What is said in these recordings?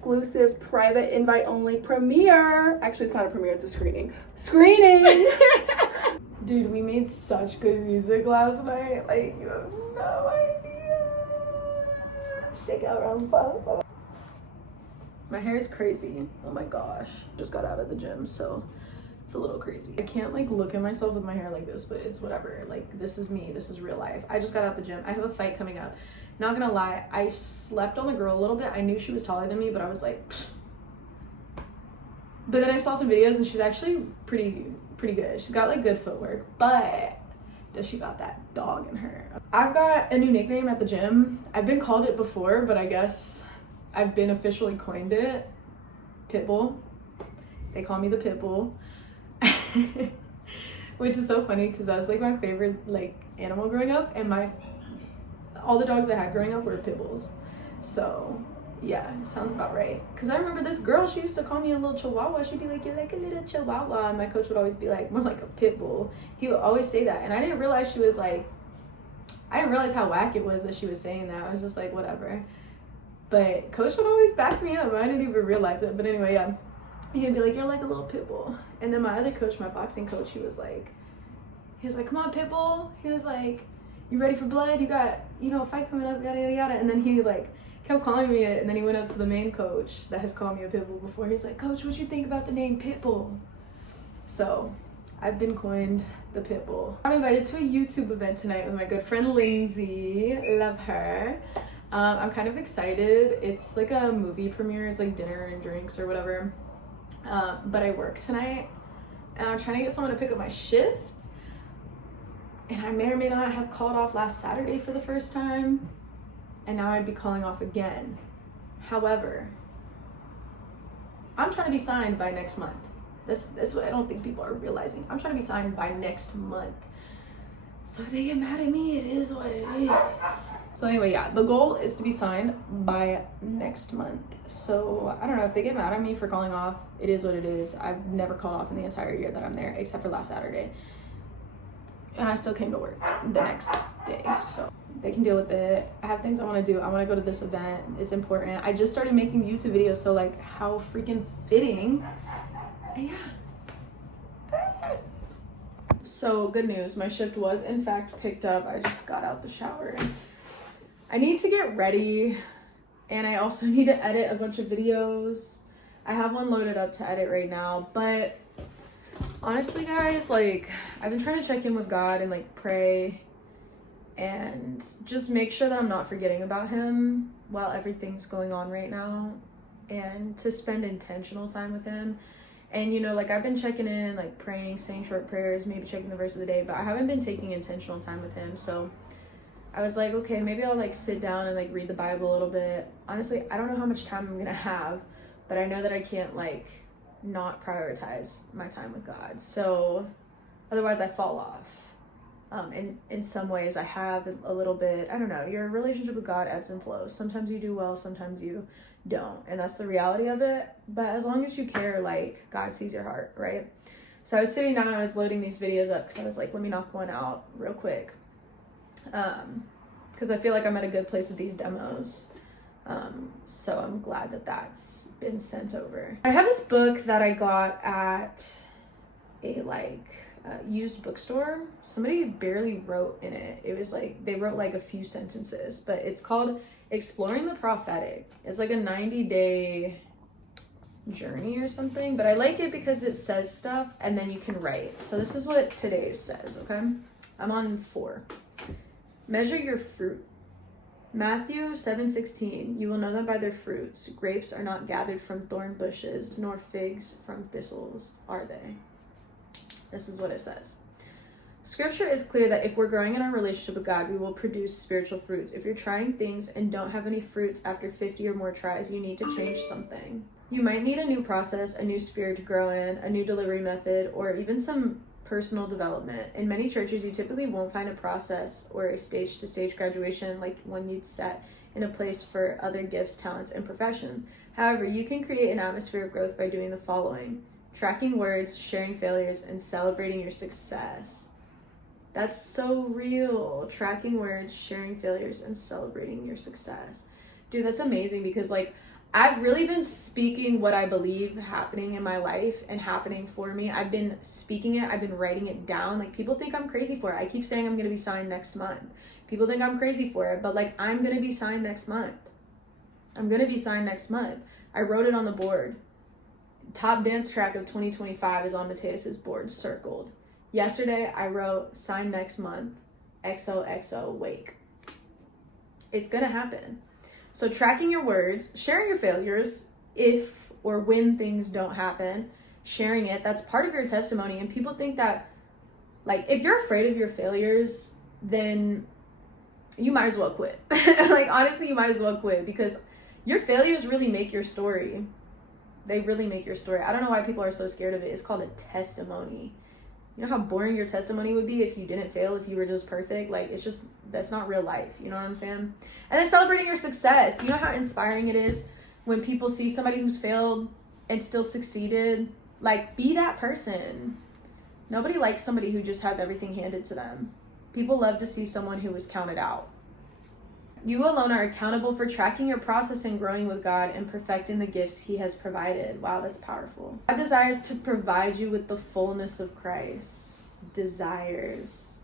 exclusive, private, invite only premiere. Actually, it's not a premiere, it's a screening. Screening! Dude, we made such good music last night. Like, you have no idea. Shake out around pop. My hair is crazy. Oh my gosh. Just got out of the gym, so it's a little crazy. I can't like look at myself with my hair like this, but it's whatever. Like, this is me. This is real life. I just got out the gym. I have a fight coming up. Not gonna lie, I slept on the girl a little bit. I knew she was taller than me, but I was like, pfft. But then I saw some videos and she's actually pretty good. She's got like good footwork, but does she got that dog in her? I've got a new nickname at the gym. I've been called it before, but I guess I've been officially coined it. Pitbull. They call me the Pitbull. Which is so funny because that was like my favorite like animal growing up, and all the dogs I had growing up were pit bulls. So yeah, sounds about right. Because I remember this girl, she used to call me a little chihuahua. She'd be like, you're like a little chihuahua. And my coach would always be like, more like a pit bull. He would always say that. And I didn't realize she was like, I didn't realize how whack it was that she was saying that. I was just like, whatever. But coach would always back me up. I didn't even realize it. But anyway, yeah. He'd be like, you're like a little pit bull. And then my other coach, my boxing coach, he was like, come on, pit bull. He was like, you ready for blood? You got, a fight coming up, yada, yada, yada. And then he like kept calling me it. And then he went up to the main coach that has called me a pit bull before. He's like, coach, what you think about the name Pitbull? So I've been coined the Pitbull. I'm invited to a YouTube event tonight with my good friend Lindsey. Love her. I'm kind of excited. It's like a movie premiere. It's like dinner and drinks or whatever. But I work tonight and I'm trying to get someone to pick up my shift. And I may or may not have called off last Saturday for the first time. And now I'd be calling off again. However, I'm trying to be signed by next month. That's what I don't think people are realizing. I'm trying to be signed by next month. So if they get mad at me, it is what it is. So anyway, yeah, the goal is to be signed by next month. So I don't know if they get mad at me for calling off. It is what it is. I've never called off in the entire year that I'm there, except for last Saturday. And I still came to work the next day, so they can deal with it. I have things I want to do. I want to go to this event. It's important. I just started making YouTube videos, so like how freaking fitting. And yeah. So good news, my shift was in fact picked up. I just got out the shower. I need to get ready, and I also need to edit a bunch of videos. I have one loaded up to edit right now, but honestly guys, like I've been trying to check in with God and like pray and just make sure that I'm not forgetting about him while everything's going on right now, and to spend intentional time with him. And like I've been checking in, like praying, saying short prayers, maybe checking the verse of the day, but I haven't been taking intentional time with him. So I was like, okay, maybe I'll like sit down and like read the Bible a little bit. Honestly, I don't know how much time I'm gonna have, but I know that I can't like not prioritize my time with God. So otherwise I fall off. In some ways I have a little bit, I don't know, your relationship with God ebbs and flows. Sometimes you do well, sometimes you don't, and that's the reality of it. But as long as you care, like God sees your heart, right? So I was sitting down and I was loading these videos up because I was like, let me knock one out real quick, because I feel like I'm at a good place with these demos. So I'm glad that that's been sent over. I have this book that I got at a used bookstore. Somebody barely wrote in it. It was like they wrote like a few sentences, but it's called Exploring the Prophetic. It's like a 90-day journey or something, but I like it because it says stuff and then you can write. So this is what today's says, okay? I'm on 4. Measure your fruit. Matthew 7:16, you will know them by their fruits. Grapes are not gathered from thorn bushes, nor figs from thistles, are they? This is what it says. Scripture is clear that if we're growing in our relationship with God, we will produce spiritual fruits. If you're trying things and don't have any fruits after 50 or more tries, you need to change something. You might need a new process, a new spirit to grow in, a new delivery method, or even some personal development. In many churches, you typically won't find a process or a stage-to-stage graduation like one you'd set in a place for other gifts, talents, and professions. However, you can create an atmosphere of growth by doing the following: tracking words, sharing failures, and celebrating your success. That's so real. Tracking words, sharing failures, and celebrating your success. Dude, that's amazing because like I've really been speaking what I believe happening in my life and happening for me. I've been speaking it. I've been writing it down. Like, people think I'm crazy for it. I keep saying I'm going to be signed next month. People think I'm crazy for it, but like, I'm going to be signed next month. I'm going to be signed next month. I wrote it on the board. Top dance track of 2025 is on Mateus's board, circled. Yesterday, I wrote sign next month, XOXO wake. It's going to happen. So tracking your words, sharing your failures, if or when things don't happen, sharing it, that's part of your testimony. And people think that, like, if you're afraid of your failures, then you might as well quit. Like, honestly, you might as well quit, because your failures really make your story. They really make your story. I don't know why people are so scared of it. It's called a testimony. You know how boring your testimony would be if you didn't fail, if you were just perfect? Like, it's just, that's not real life. You know what I'm saying? And then celebrating your success. You know how inspiring it is when people see somebody who's failed and still succeeded? Like, be that person. Nobody likes somebody who just has everything handed to them. People love to see someone who was counted out. You alone are accountable for tracking your process and growing with God and perfecting the gifts he has provided. Wow, that's powerful. God desires to provide you with the fullness of Christ. Desires.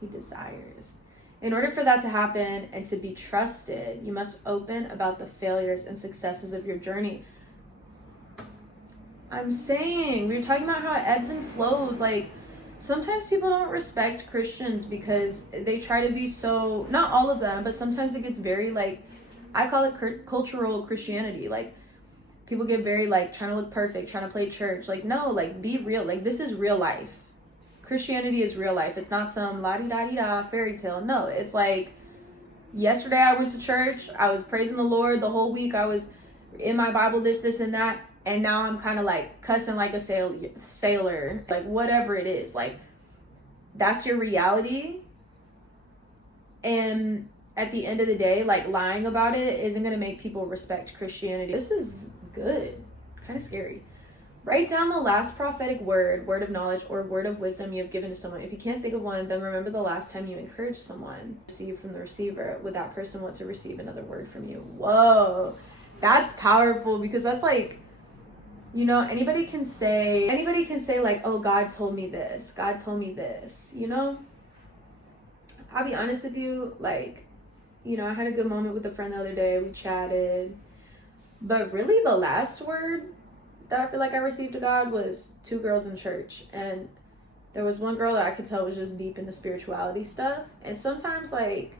He desires. In order for that to happen and to be trusted, you must open about the failures and successes of your journey. I'm saying, we were talking about how it ebbs and flows. Like, sometimes people don't respect Christians because they try to be so, not all of them, but sometimes it gets very, like, I call it cultural Christianity. Like, people get very, like, trying to look perfect, trying to play church. Like, no, like, be real. Like, this is real life. Christianity is real life. It's not some la-di-da-di-da fairy tale. No, it's like, yesterday I went to church. I was praising the Lord the whole week. I was in my Bible, this, and that. And now I'm kind of like cussing like a sailor, like whatever it is. Like, that's your reality. And at the end of the day, like, lying about it isn't going to make people respect Christianity. This is good. Kind of scary. Write down the last prophetic word of knowledge, or word of wisdom you have given to someone. If you can't think of one, then remember the last time you encouraged someone. Receive from the receiver. Would that person want to receive another word from you? Whoa. That's powerful, because that's like, you know, anybody can say like, oh, God told me this. God told me this, you know? I'll be honest with you, like, you know, I had a good moment with a friend the other day. We chatted. But really the last word that I feel like I received to God was 2 girls in church. And there was one girl that I could tell was just deep into spirituality stuff. And sometimes, like,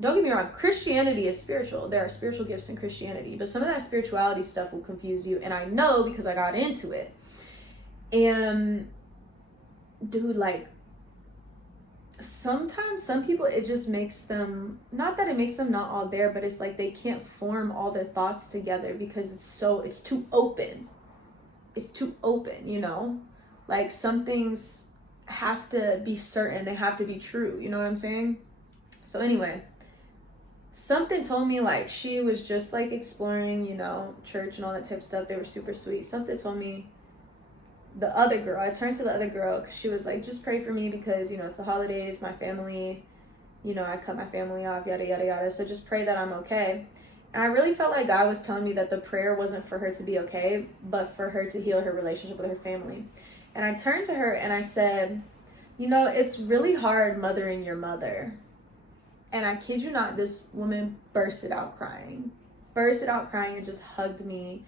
don't get me wrong, Christianity is spiritual. There are spiritual gifts in Christianity, but some of that spirituality stuff will confuse you. And I know because I got into it. And dude, like, sometimes some people, it just makes them, not that it makes them not all there, but it's like they can't form all their thoughts together because it's too open. It's too open, you know? Like, some things have to be certain. They have to be true. You know what I'm saying? So anyway, something told me, like, she was just, like, exploring, you know, church and all that type of stuff. They were super sweet. Something told me, the other girl, I turned to the other girl because she was like, just pray for me because, you know, it's the holidays, my family, you know, I cut my family off, yada, yada, yada. So just pray that I'm okay. And I really felt like God was telling me that the prayer wasn't for her to be okay, but for her to heal her relationship with her family. And I turned to her and I said, you know, it's really hard mothering your mother. And I kid you not, this woman bursted out crying and just hugged me.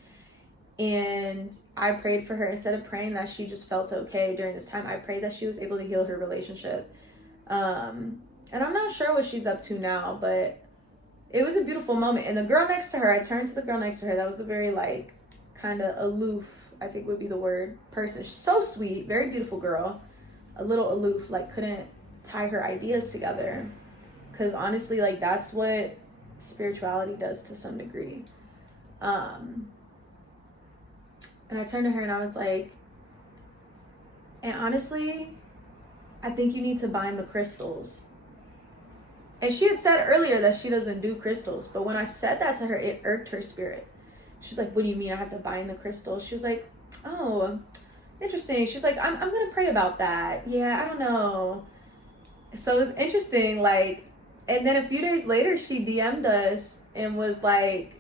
And I prayed for her. Instead of praying that she just felt okay during this time, I prayed that she was able to heal her relationship. And I'm not sure what she's up to now, but it was a beautiful moment. And the girl next to her, I turned to the girl next to her. That was the very, like, kind of aloof, I think would be the word, person. So sweet, very beautiful girl. A little aloof, like, couldn't tie her ideas together. Because honestly, like, that's what spirituality does to some degree. And I turned to her and I was like, and honestly, I think you need to bind the crystals. And she had said earlier that she doesn't do crystals. But when I said that to her, it irked her spirit. She's like, what do you mean I have to bind the crystals? She was like, oh, interesting. She's like, I'm going to pray about that. Yeah, I don't know. So it was interesting. Like, and then a few days later, she DM'd us and was like,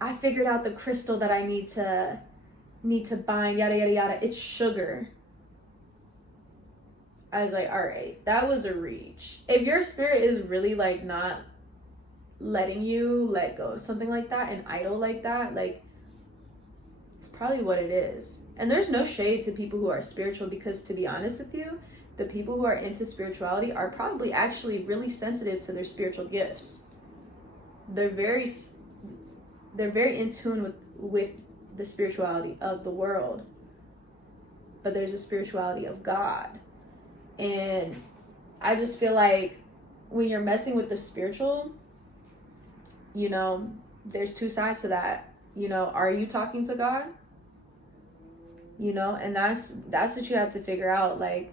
I figured out the crystal that I need to bind, yada, yada, yada. It's sugar. I was like, all right, that was a reach. If your spirit is really like not letting you let go of something like that, an idol like that, like, it's probably what it is. And there's no shade to people who are spiritual, because to be honest with you, the people who are into spirituality are probably actually really sensitive to their spiritual gifts. They're very in tune with the spirituality of the world. But there's a spirituality of God. And I just feel like when you're messing with the spiritual, you know, there's two sides to that. You know, are you talking to God? You know, and that's what you have to figure out. Like,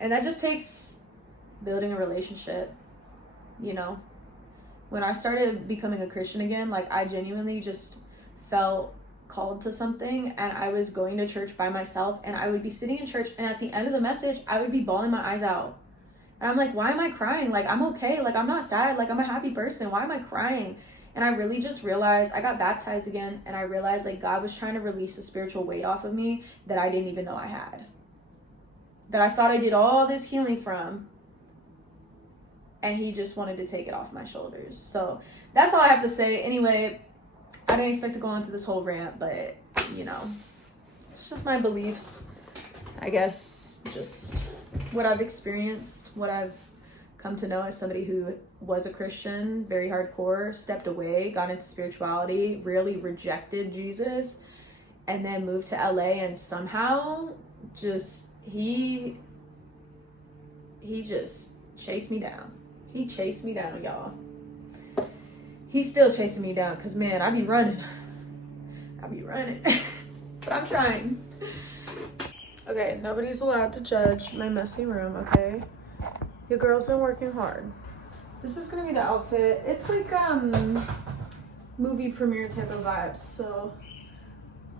and that just takes building a relationship, you know. When I started becoming a Christian again, like, I genuinely just felt called to something, and I was going to church by myself, and I would be sitting in church, and at the end of the message, I would be bawling my eyes out. And I'm like, why am I crying? Like, I'm okay. Like, I'm not sad. Like, I'm a happy person. Why am I crying? And I really just realized, I got baptized again, and I realized, like, God was trying to release a spiritual weight off of me that I didn't even know I had. That I thought I did all this healing from, and he just wanted to take it off my shoulders. So that's all I have to say. Anyway, I didn't expect to go into this whole rant, but, you know, it's just my beliefs. I guess just what I've experienced, what I've come to know as somebody who was a Christian, very hardcore, stepped away, got into spirituality, really rejected Jesus, and then moved to LA, and somehow just he just chased me down. He chased me down, y'all. He's still chasing me down, because, man, I be running. But I'm trying. Okay, nobody's allowed to judge my messy room, okay? Your girl's been working hard. This is gonna be the outfit. It's like movie premiere type of vibes, so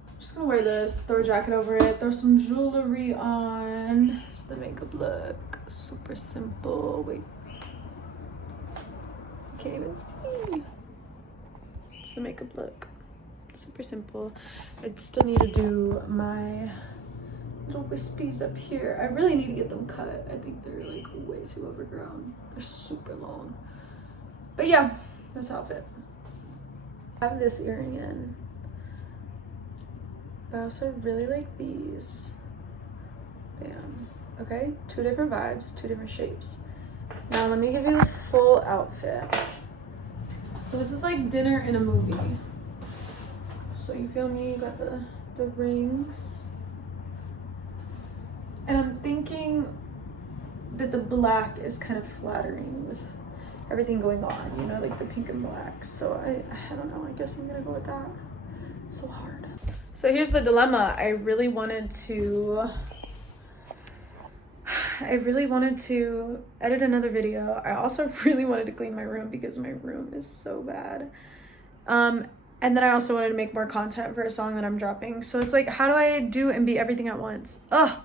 I'm just gonna wear this, throw a jacket over it, throw some jewelry on. It's the makeup look. Super simple. Wait. Can't even see. It's the makeup look. Super simple. I still need to do my little wispies up here. I really need to get them cut. I think they're like way too overgrown. They're super long. But yeah, this outfit. I have this earring in. I also really like these. Bam. Okay, two different vibes, two different shapes. Now let me give you the full outfit. So this is like dinner in a movie. So you feel me? You got the rings. And I'm thinking that the black is kind of flattering with everything going on, you know, like the pink and black. So I don't know, I guess I'm gonna go with that. It's so hard. So here's the dilemma. I really wanted to edit another video. I also really wanted to clean my room because my room is so bad. And then I also wanted to make more content for a song that I'm dropping. So it's like, how do I do and be everything at once? Ugh.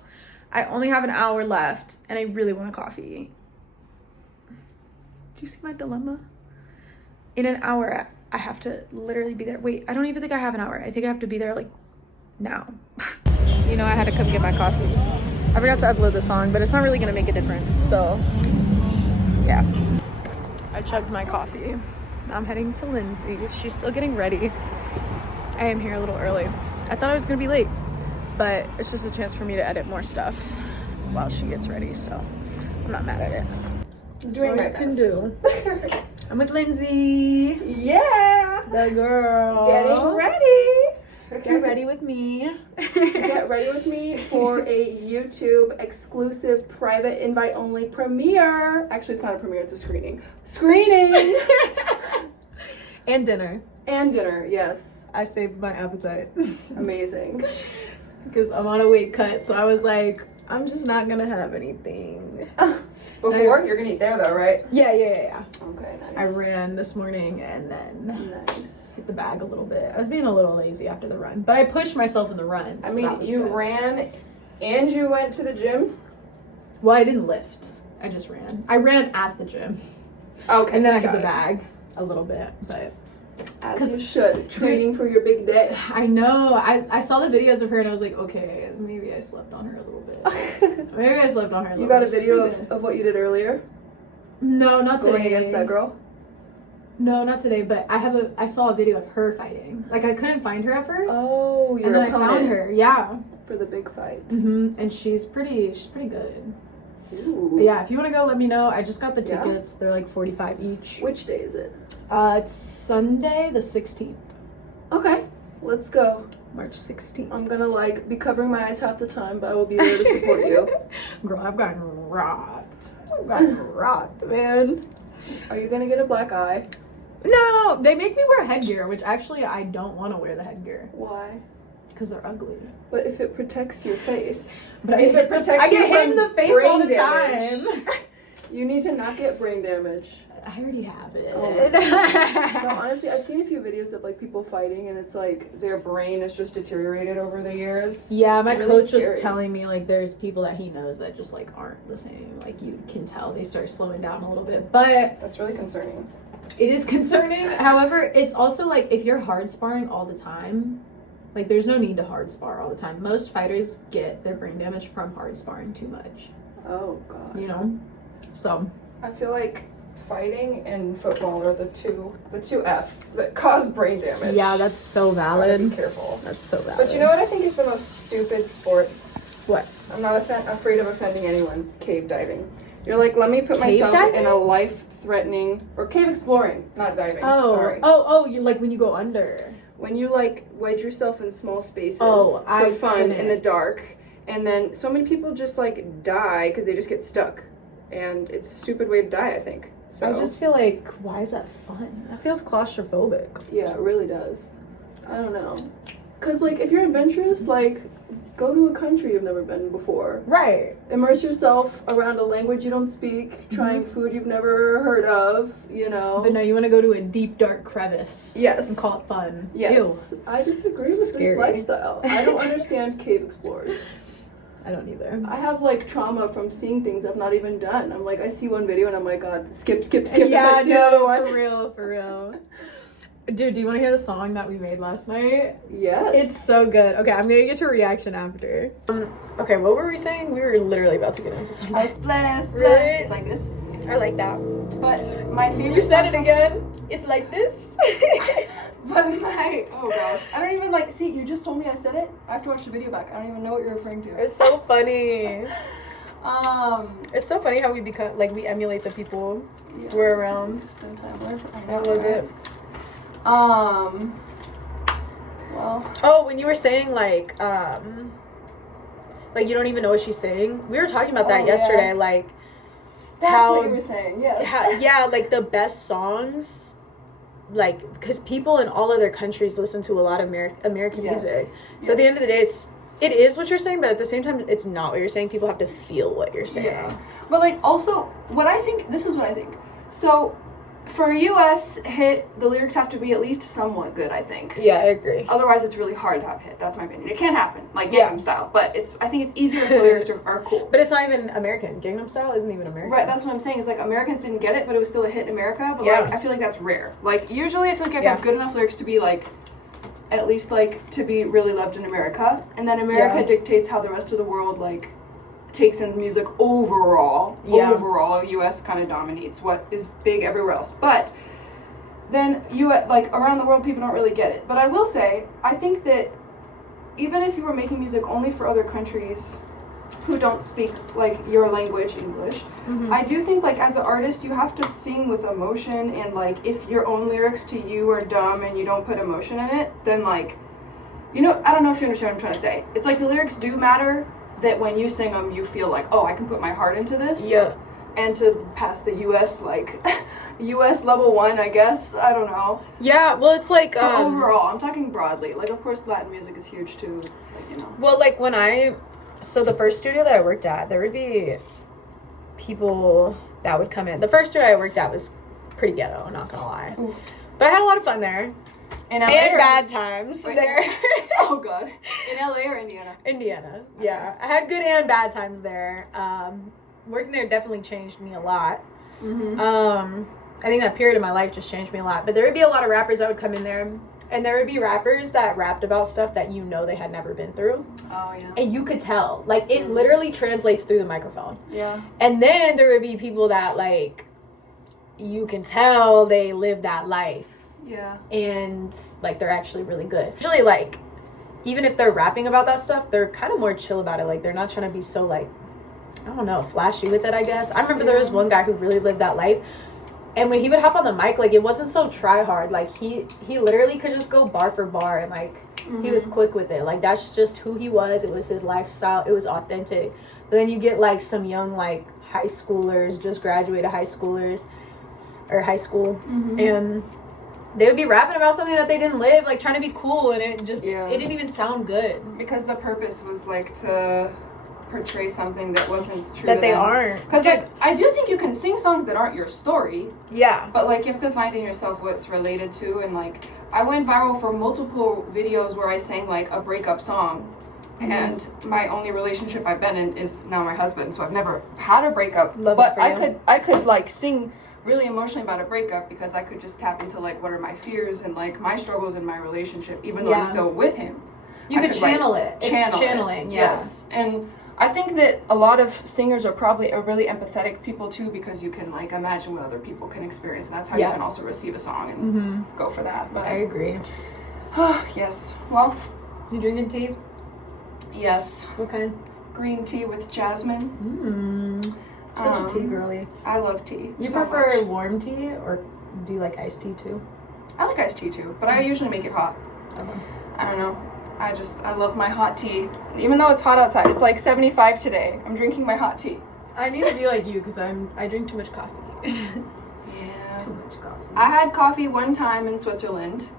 I only have an hour left, and I really want a coffee. Do you see my dilemma? In an hour, I have to literally be there. Wait, I don't even think I have an hour. I think I have to be there, like, now. You know, I had to come get my coffee. I forgot to upload the song, but it's not really going to make a difference, so, yeah. I chugged my coffee. Now I'm heading to Lindsey's. She's still getting ready. I am here a little early. I thought I was going to be late. But it's just a chance for me to edit more stuff while she gets ready, so I'm not mad at it. I'm doing what I can do. I'm with Lindsey. Yeah! The girl. Getting ready! Get ready with me. Get ready with me for a YouTube exclusive private invite only premiere. Actually, it's not a premiere, it's a screening. Screening! And dinner. And dinner, yes. I saved my appetite. Amazing. Because I'm on a weight cut, so I was like, I'm just not gonna have anything. Before? You're gonna eat there though, right? Yeah. Okay, nice. I ran this morning and then Nice. hit the bag a little bit. I was being a little lazy after the run, but I pushed myself in the run. So I mean, you ran and you went to the gym? Well, I didn't lift. I just ran. I ran at the gym. Okay. And then I hit the bag a little bit, but As you should. Training for your big day. I know. I saw the videos of her and I was like, okay, maybe I slept on her a little bit. Maybe I slept on her a little bit. You got a video of what you did earlier? No, not today. Going against that girl? No, not today, but I saw a video of her fighting. Like, I couldn't find her at first. Oh, your and then opponent. I found her, yeah. For the big fight. And she's pretty good. Ooh. But yeah, if you want to go, let me know. I just got the tickets. They're like $45 each. Which day is it? It's Sunday the 16th. Okay, let's go. March 16th. I'm gonna like be covering my eyes half the time, but I will be there to support you. Girl, I've gotten rocked. I've gotten rocked, man. Are you gonna get a black eye? No, they make me wear headgear, which actually I don't want to wear the headgear. Why? Because they're ugly. But if it protects your face. But if it protects I get you hit in from the face brain all the damage. time. You need to not get brain damage. I already have it. Oh my God. No, honestly, I've seen a few videos of like people fighting and it's like their brain is just deteriorated over the years. Yeah, it's my really coach scary. was telling me like there's people that he knows that just like aren't the same. Like you can tell they start slowing down a little bit. But that's really concerning. it is concerning. However, it's also like if you're hard sparring all the time, like there's no need to hard spar all the time. Most fighters get their brain damage from hard sparring too much. Oh God. You know? So I feel like fighting and football are the two F's that cause brain damage. yeah, that's so valid. Gotta be careful. That's so valid. But you know what I think is the most stupid sport? What? I'm not afraid of offending anyone. Cave diving. You're like, let me put Cave myself diving? in a life-threatening or cave exploring, not diving. Sorry. Oh, you like when you go under. When you like wedge yourself in small spaces Oh, for I fun in the couldn't. dark, and then so many people just like die because they just get stuck, and it's a stupid way to die. I think. So I just feel like, why is that fun? That feels claustrophobic. yeah, it really does. I don't know, cause like if you're adventurous, like go to a country you've never been before. Right. Immerse yourself around a language you don't speak, trying food you've never heard of, you know. But no, you want to go to a deep, dark crevice. Yes. And call it fun. Yes. I disagree with Scary. this lifestyle. I don't understand cave explorers. Ew. I don't either. I have like trauma from seeing things I've not even done. I'm like, I see one video and I'm like, God, skip. Yeah, If I see another one. for real. Dude, do you want to hear the song that we made last night? Yes. It's so good. Okay, I'm gonna get your reaction after. Okay, what were we saying? We were literally about to get into something. Bless. Really? It's like this. I like that. But my favorite. You said song it again. It's like this. But my oh gosh, I don't even like. See, you just told me I said it. I have to watch the video back. I don't even know what you're referring to. It's so funny. It's It's so funny how we become like we emulate the people yeah. we're around. Spend time with. I love it. Well. Oh, when you were saying like you don't even know what she's saying. We were talking about that Oh, yesterday. yeah. Like That's how what you were saying. Yes. yeah, like the best songs, like because people in all other countries listen to a lot of American Yes. music. So at the end of the day, it is what you're saying, but at the same time, it's not what you're saying. People have to feel what you're saying. Yeah. But like also, what I think. This is what I think. So, for a U.S. hit, the lyrics have to be at least somewhat good. I think. Yeah, I agree. Otherwise, it's really hard to have a hit. That's my opinion. It can happen, like Yeah. Gangnam Style, but I think it's easier if the lyrics are cool. But it's not even American. Gangnam Style isn't even American. Right, that's what I'm saying. Is like Americans didn't get it, but it was still a hit in America. But Yeah. like, I feel like that's rare. Like usually, I feel like you have to Yeah. have good enough lyrics to be like, at least like to be really loved in America, and then America Yeah. dictates how the rest of the world like takes in music overall. Yeah. Overall, U.S. kind of dominates what is big everywhere else, but then like around the world, people don't really get it. But I will say, I think that even if you were making music only for other countries who don't speak like your language, English, I do think like as an artist you have to sing with emotion, and like if your own lyrics to you are dumb and you don't put emotion in it, then like, you know, I don't know if you understand what I'm trying to say. It's like the lyrics do matter, that when you sing them you feel like, oh, I can put my heart into this. Yeah. And to pass the US like US level 1, I guess. I don't know. Yeah, well, it's like For overall, I'm talking broadly. Like of course Latin music is huge too. It's like, you know. Well, like so the first studio that I worked at, there would be people that would come in. The first studio I worked at was pretty ghetto, not gonna lie. Oof. But I had a lot of fun there. In LA And or- bad times Wait. there. Oh god. In LA or Indiana? Indiana, yeah. I had good and bad times there. Working there definitely changed me a lot. Mm-hmm. I think that period of my life just changed me a lot. But there would be a lot of rappers that would come in there, and there would be rappers that rapped about stuff that you know they had never been through. Oh, yeah. And you could tell. Like, it literally translates through the microphone. Yeah. And then there would be people that, like, you can tell they live that life. Yeah. And, like, they're actually really good. Usually, like, even if they're rapping about that stuff, they're kind of more chill about it. Like, they're not trying to be so, like, I don't know, flashy with it, I guess. I remember there was one guy who really lived that life. And when he would hop on the mic, like, it wasn't so try hard. Like, he literally could just go bar for bar, and, like, he was quick with it. Like, that's just who he was. It was his lifestyle. It was authentic. But then you get, like, some young, like, high schoolers, just graduated high schoolers, or high school, and they would be rapping about something that they didn't live, like, trying to be cool, and it just, it didn't even sound good. Because the purpose was, like, to portray something that wasn't true That to they them. aren't. Because, like, I do think you can sing songs that aren't your story. Yeah. But, like, you have to find in yourself what it's related to. And, like, I went viral for multiple videos where I sang, like, a breakup song. And my only relationship I've been in is now my husband. So I've never had a breakup. But I could, like, sing really emotionally about a breakup because I could just tap into, like, what are my fears and, like, my struggles in my relationship, even though I'm still with him. You could channel it. It's channeling, Yes. And I think that a lot of singers are probably really empathetic people too, because you can, like, imagine what other people can experience, and that's how you can also receive a song and go for that. But I agree. yes. Well, You drinking tea? yes. What kind? Green tea with jasmine. Such a tea girly. I love tea. You so prefer much. warm tea, or do you like iced tea too? I like iced tea too, but I usually make it hot. Okay. I don't know. I love my hot tea. Even though it's hot outside, it's like 75 today. I'm drinking my hot tea. I need to be like you because I drink too much coffee. Yeah. Too much coffee. I had coffee one time in Switzerland,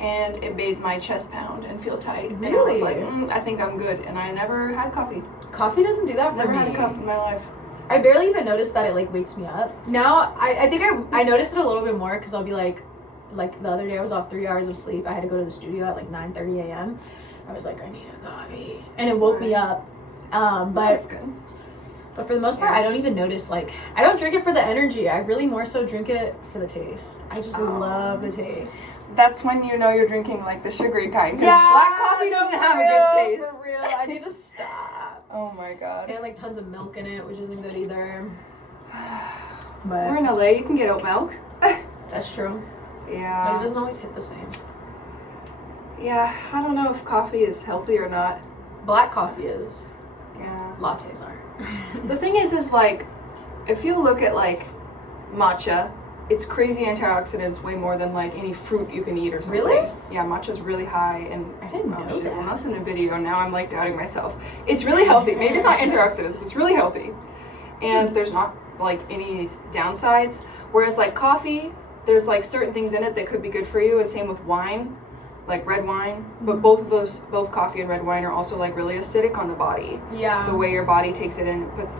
and it made my chest pound and feel tight. Really? And I was like, I think I'm good. And I never had coffee. Coffee doesn't do that for Never me. had a cup in my life. I barely even noticed that it, like, wakes me up. Now, I think I noticed it a little bit more because I'll be like the other day I was off 3 hours of sleep. I had to go to the studio at like 9:30 a.m. I was like, I need a coffee. And it woke me up. But That's good. But for the most part, I don't even notice, like, I don't drink it for the energy. I really more so drink it for the taste. I just love the taste. That's when you know you're drinking, like, the sugary kind. Because black coffee doesn't have a good taste. For real, I need to stop. Oh my god. It had, like, tons of milk in it, which isn't good either. We're But in LA, you can get oat milk. that's true. But it Yeah. doesn't always hit the same. Yeah, I don't know if coffee is healthy or not. Black coffee is. Yeah. Lattes aren't. The thing is like, if you look at, like, matcha, it's crazy antioxidants way more than, like, any fruit you can eat or something. Really? Yeah, matcha's really high, and I didn't know shit, that. when that's in the video, now I'm, like, doubting myself. It's really healthy. Maybe it's not antioxidants, but it's really healthy. And there's not, like, any downsides. Whereas, like, coffee, there's, like, certain things in it that could be good for you, and same with wine, like red wine. But both coffee and red wine are also, like, really acidic on the body. Yeah. The way your body takes it in, it puts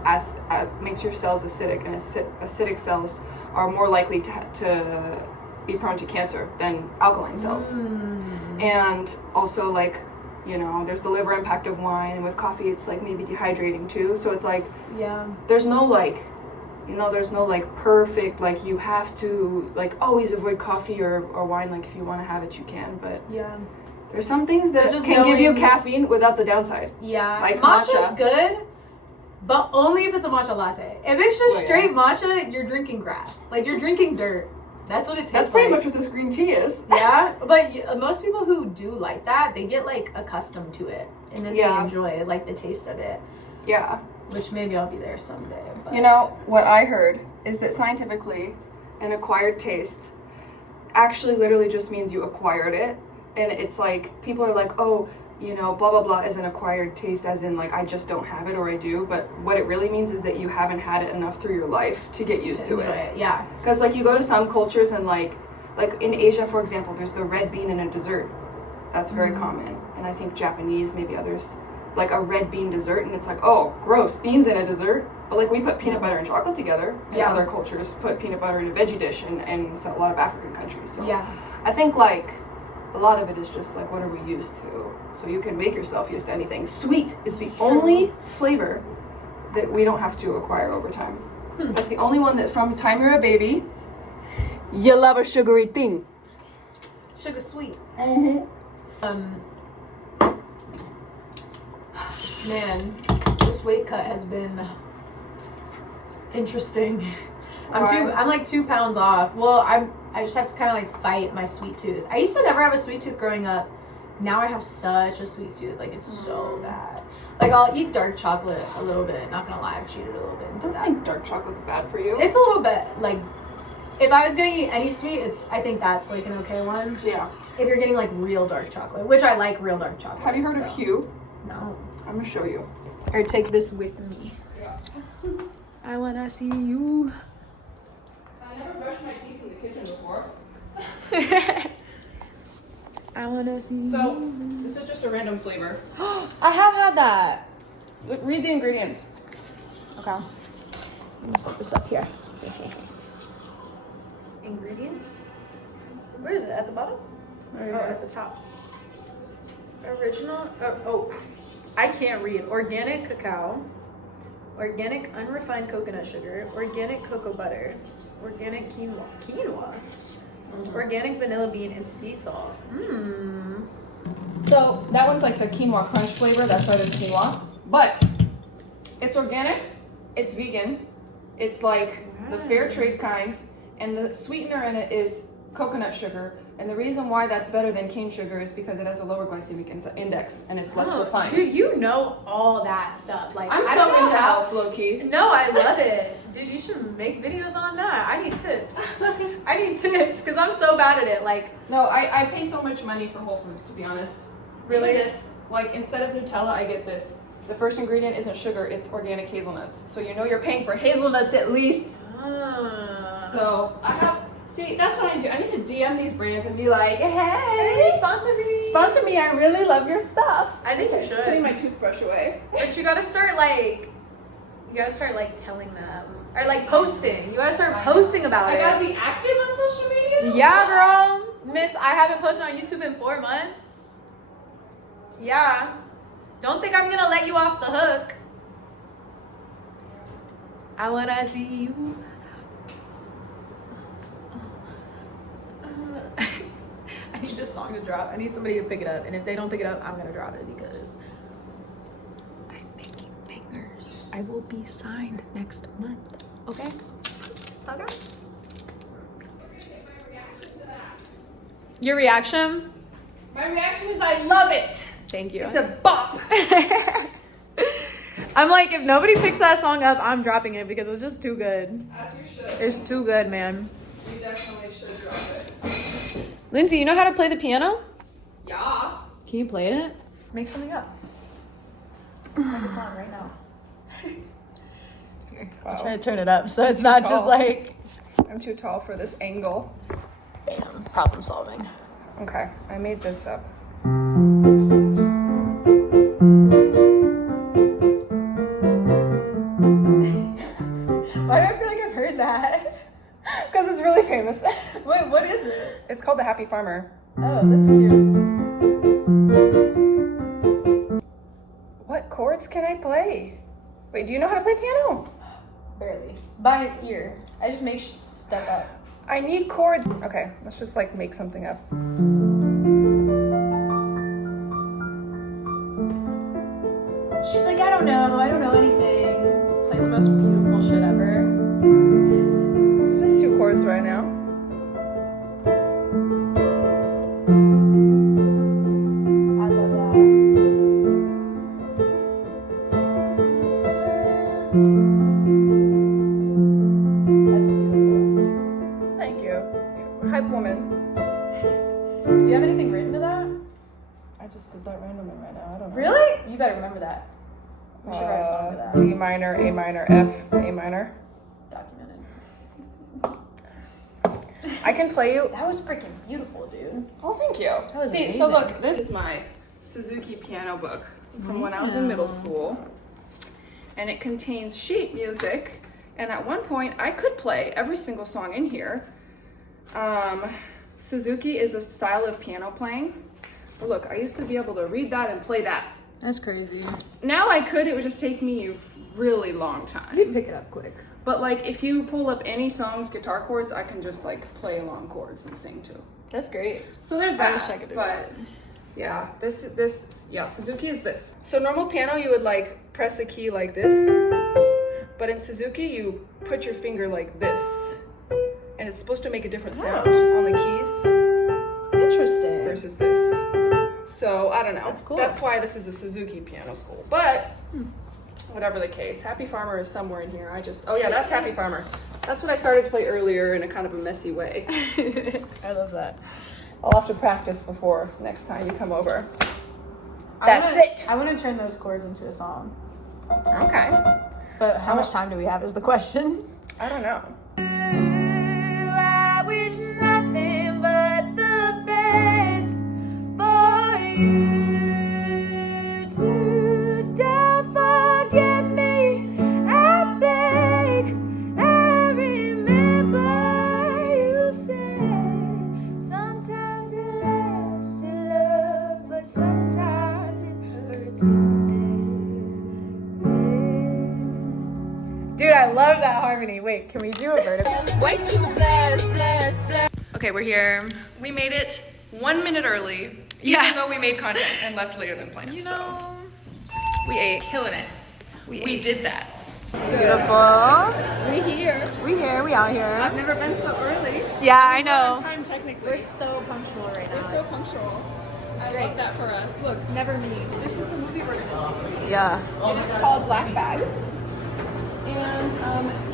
makes your cells acidic, and acidic cells are more likely to be prone to cancer than alkaline cells. And also, like, you know, there's the liver impact of wine, and with coffee it's, like, maybe dehydrating too. So it's like, Yeah. there's no, like, you know, there's no, like, perfect, like, you have to, like, always avoid coffee or wine. Like, if you want to have it, you can, but Yeah. there's some things that Just can give you knowing- caffeine without the downside. Yeah. Like Matcha's matcha. good, but only if it's a matcha latte. If it's just Well, yeah. straight matcha, you're drinking grass. Like, you're drinking dirt. That's what it tastes That's pretty like. much what this green tea is. Yeah, but most people who do like that, they get, like, accustomed to it, and then they enjoy it, like, the taste of it. Yeah. Which maybe I'll be there someday. But. You know, what I heard is that scientifically, an acquired taste actually literally just means you acquired it. And it's like, people are like, oh, you know, blah, blah, blah is an acquired taste, as in, like, I just don't have it, or I do. But what it really means is that you haven't had it enough through your life to get used to enjoy it. Yeah. Because, like, you go to some cultures and, like in Asia, for example, there's the red bean in a dessert. That's very common. And I think Japanese, maybe others, like a red bean dessert, and it's like, oh, gross, beans in a dessert. But, like, we put peanut butter and chocolate together, and other cultures put peanut butter in a veggie dish, and so a lot of African countries. So Yeah. I think, like, a lot of it is just, like, what are we used to? So you can make yourself used to anything. Sweet is the only flavor that we don't have to acquire over time. That's the only one that's from the time you're a baby. You love a sugary thing. Sugar sweet. Mm-hmm. Man, this weight cut has been interesting. I'm like 2 pounds off. Well, I just have to kind of like fight my sweet tooth. I used to never have a sweet tooth growing up. Now I have such a sweet tooth. Like, it's so bad. Like, I'll eat dark chocolate a little bit. Not gonna lie, I've cheated a little bit. I don't think dark chocolate's bad for you. It's a little bit like, if I was gonna eat any sweet, I think that's like an okay one. Yeah. If you're getting like real dark chocolate, which I like real dark chocolate. Have you heard of Hue? No. I'm gonna show you. Or take this with me. Yeah. I wanna see you. I never brushed my teeth in the kitchen before. I wanna see you. So, this is just a random flavor. I have had that. Read the ingredients. Okay. Let me set this up here. Ingredients? Where is it? At the bottom? Right Oh, at the top. Original. Oh, I can't read. Organic cacao. Organic unrefined coconut sugar. Organic cocoa butter. Organic quinoa. Quinoa? Mm-hmm. Organic vanilla bean and sea salt. Mmm. So, that one's like the quinoa crunch flavor. That's why there's quinoa. But, it's organic. It's vegan. It's like the fair trade kind. And the sweetener in it is coconut sugar. And the reason why that's better than cane sugar is because it has a lower glycemic index and it's less refined. Dude, you know all that stuff. Like, I'm so into health, low-key. No, I love it. Dude, you should make videos on that. I need tips. I need tips because I'm so bad at it. Like, No, I pay so much money for Whole Foods, to be honest. Really? This, like, instead of Nutella, I get this. The first ingredient isn't sugar, it's organic hazelnuts. So you know you're paying for hazelnuts at least. So I have, see, that's what I do. I need to DM these brands and be like, hey, sponsor me. sponsor me, I really love your stuff. I think you should. Putting my toothbrush away. But you gotta start telling them. Or like posting. You gotta start posting about it. I gotta be active on social media? Yeah, girl. Miss, I haven't posted on YouTube in 4 months. Yeah. Don't think I'm gonna let you off the hook. I wanna see you. I need this song to drop. I need somebody to pick it up. And if they don't pick it up, I'm gonna drop it because I'm making fingers. I will be signed next month. Okay? Okay? Your reaction? My reaction is I love it. Thank you. It's a bop. I'm like, if nobody picks that song up, I'm dropping it because it's just too good. As you should. It's too good, man. You definitely should drop it. Lindsay, you know how to play the piano? Yeah. Can you play it? Make something up. Let's make a song right now. Here, I'll try to turn it up so it's not just like... I'm too tall for this angle. Bam, problem solving. Okay, I made this up. Why do I feel like I've heard that? Because it's really famous. Wait, what is it? It's called The Happy Farmer. Oh, that's cute. What chords can I play? Wait, do you know how to play piano? Barely. By ear. I just make stuff up. I need chords. Okay, let's just like make something up. She's like, I don't know anything. Plays the most beautiful shit ever. Just 2 chords right now. I love that. That's beautiful. Thank you. Hype woman. Do you have anything written to that? I just did that randomly right now. I don't know. Really? You better remember that. We should write a song to that. D minor, A minor, F, A minor. Documented. I can play you. That was freaking beautiful, dude. Oh, thank you. That was See, so amazing. look, this is my Suzuki piano book from when I was in middle school. And it contains sheet music. And at one point, I could play every single song in here. Suzuki is a style of piano playing. But look, I used to be able to read that and play that. That's crazy. Now I could, it would just take me a really long time. You'd pick it up quick. But like if you pull up any song's guitar chords, I can just like play along chords and sing too. That's great. So there's I that. wish I could do but that. yeah, Suzuki is this. So normal piano you would like press a key like this, but in Suzuki you put your finger like this, and it's supposed to make a different sound on the keys Interesting. versus this. So I don't know. That's cool. That's why this is a Suzuki piano school. But whatever the case, Happy Farmer is somewhere in here. Oh yeah, that's Happy Farmer. That's what I started to play earlier in a kind of a messy way. I love that. I'll have to practice before next time you come over. That's it. I want to turn those chords into a song. Okay. But how much time do we have is the question. I don't know. I wish nothing but the best for you. To don't forget me, I beg. I remember you said sometimes it lasts in love, but sometimes it hurts instead. Dude, I love that harmony. Wait, can we do a vertical? Way too blessed. Okay, we're here. We made it 1 minute early, even though we made content and left later than planned. So we ate. Killing it. We did that. Beautiful. We here. We out here. I've never been so early. Yeah, I know. Time technically. We're so punctual right now. We're so punctual. I love that for us. Look, It's never me. this is the movie we're gonna see. Yeah. It is called Black Bag, and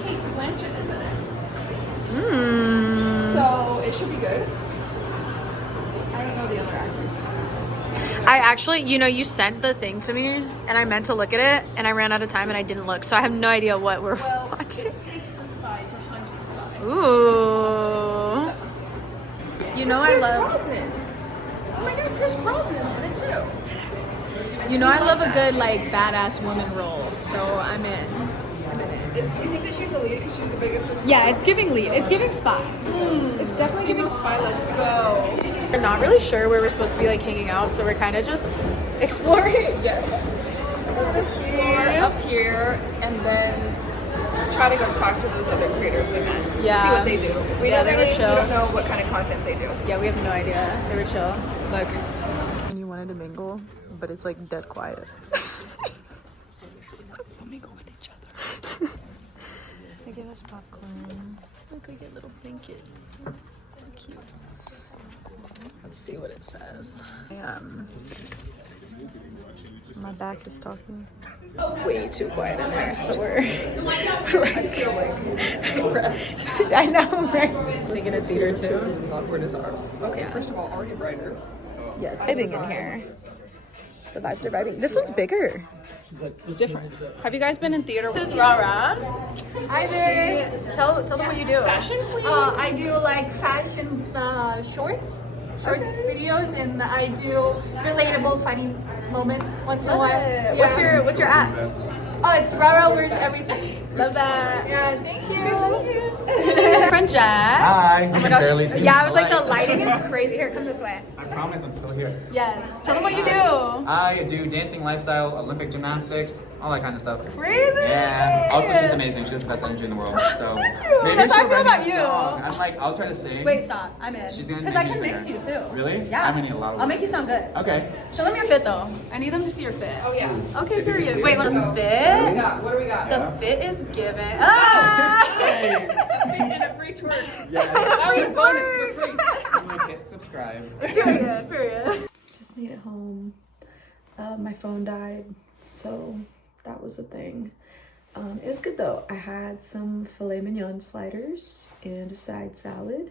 Kate Blanchett is in it. So it should be good. I don't know the other actors. I actually, you sent the thing to me, and I meant to look at it, and I ran out of time, and I didn't look, so I have no idea what we're Well, watching. it takes a spy to hunt a spy. Ooh. I Pierce love. Brosnan. Oh my God, Pierce Brosnan in it too. I love a good badass woman role, so I'm in. You think that she's the lead because she's the biggest? Yeah, it's giving lead. It's giving spy. It's definitely giving Spy, let's go. We're not really sure where we're supposed to be hanging out, so we're kind of just exploring. Yes. Let's explore up here and then try to go talk to those other creators we met. Yeah. See what they do. We Yeah, know they their were names, chill. we don't know what kind of content they do. Yeah, we have no idea. They were chill. Look. And you wanted to mingle, but it's dead quiet. We'll mingle with each other. They give us popcorn. Look, we get little blankets. So cute. Let's see what it says. My back is talking. Way too quiet in there, so we're I feel suppressed. I know, right? Sing in a theater too. As awkward as ours. Okay, first of all, already brighter. Yeah, it's vibing in here. The vibes are vibing. This one's bigger. It's different. Have you guys been in theater? This is Rara. Hi there. Tell them what you do. Fashion queen? I do fashion shorts videos, and I do relatable funny moments once in a while. Yeah. Yeah. What's your app? Oh, it's Rara Wears Everything. Love that. Yeah, thank you. Friend Jack. Hi. Oh my gosh. Yeah, I was the lighting is crazy. Here, come this way. I promise I'm still here. Yes. Tell them what you do. I do dancing, lifestyle, Olympic gymnastics, all that kind of stuff. Crazy. Yeah. Also, she's amazing. She has the best energy in the world. So maybe That's how she'll I feel write me about a you. song. I'm I'll try to sing. Wait, stop. I'm in. She's gonna Because make I me can sing mix her. you too. Really? Yeah. I'm gonna need a lot of I'll work. make you sound good. Okay. Show them your fit though. I need them to see your fit. Oh yeah. Okay, If you can period. see Wait, it. look. What do we Fit. got? What do we got? The fit is given. Ah! And a free twerk. Yeah. That was bonus for free. Like, hit subscribe. Period. Just made it home. My phone died, so that was a thing. It was good though. I had some filet mignon sliders and a side salad.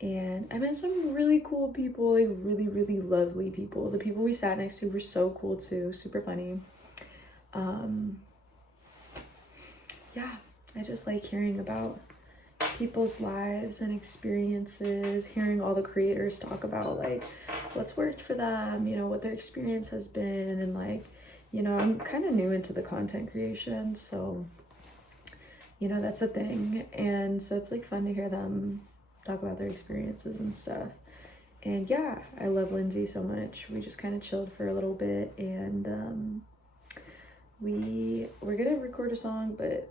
And I met some really cool people, really, really lovely people. The people we sat next to were so cool too, super funny. Yeah, I just like hearing about people's lives and experiences, hearing all the creators talk about what's worked for them, what their experience has been, and I'm kind of new into the content creation, so that's a thing. And so it's fun to hear them talk about their experiences and stuff. And yeah, I love Lindsey so much. We just kind of chilled for a little bit, and we're gonna record a song, but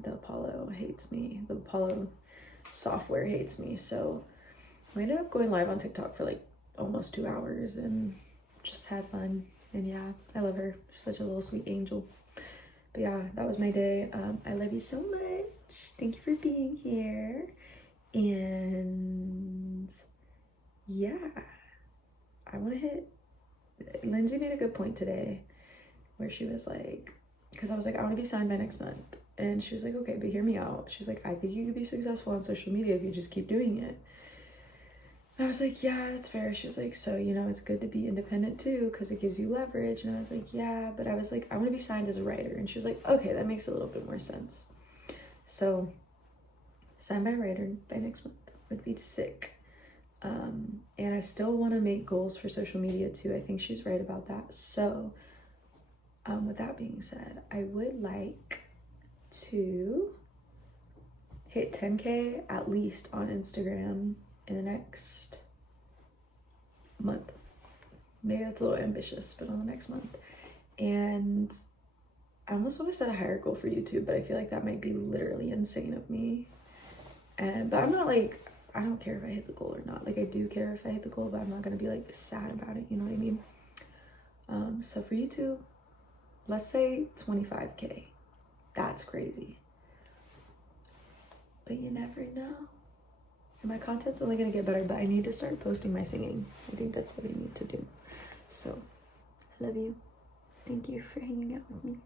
the Apollo hates me. The Apollo software hates me, so we ended up going live on TikTok for like almost 2 hours and just had fun. And yeah, I love her. She's such a little sweet angel. But yeah, that was my day. I love you so much. Thank you for being here. And yeah, I want to hit. Lindsey made a good point today where she was like, because I was like, I want to be signed by next month. And she was like, okay, but hear me out. She's like, I think you could be successful on social media if you just keep doing it. And I was like, yeah, that's fair. She was like, so, you know, it's good to be independent too, because it gives you leverage. And I was like, yeah, but I was like, I want to be signed as a writer. And she was like, okay, that makes a little bit more sense. So signed by a writer by next month would be sick. And I still want to make goals for social media too. I think she's right about that. So with that being said, I would like to hit 10K at least on Instagram in the next month. Maybe that's a little ambitious, but on the next month. And I almost want to set a higher goal for YouTube, but I feel like that might be literally insane of me. But I'm not like, I don't care if I hit the goal or not. Like, I do care if I hit the goal, but I'm not gonna be like sad about it, you know what I mean? So for YouTube, let's say 25K. That's crazy. But you never know. And my content's only gonna get better, but I need to start posting my singing. I think that's what I need to do. So, I love you. Thank you for hanging out with me.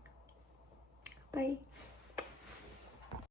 Bye.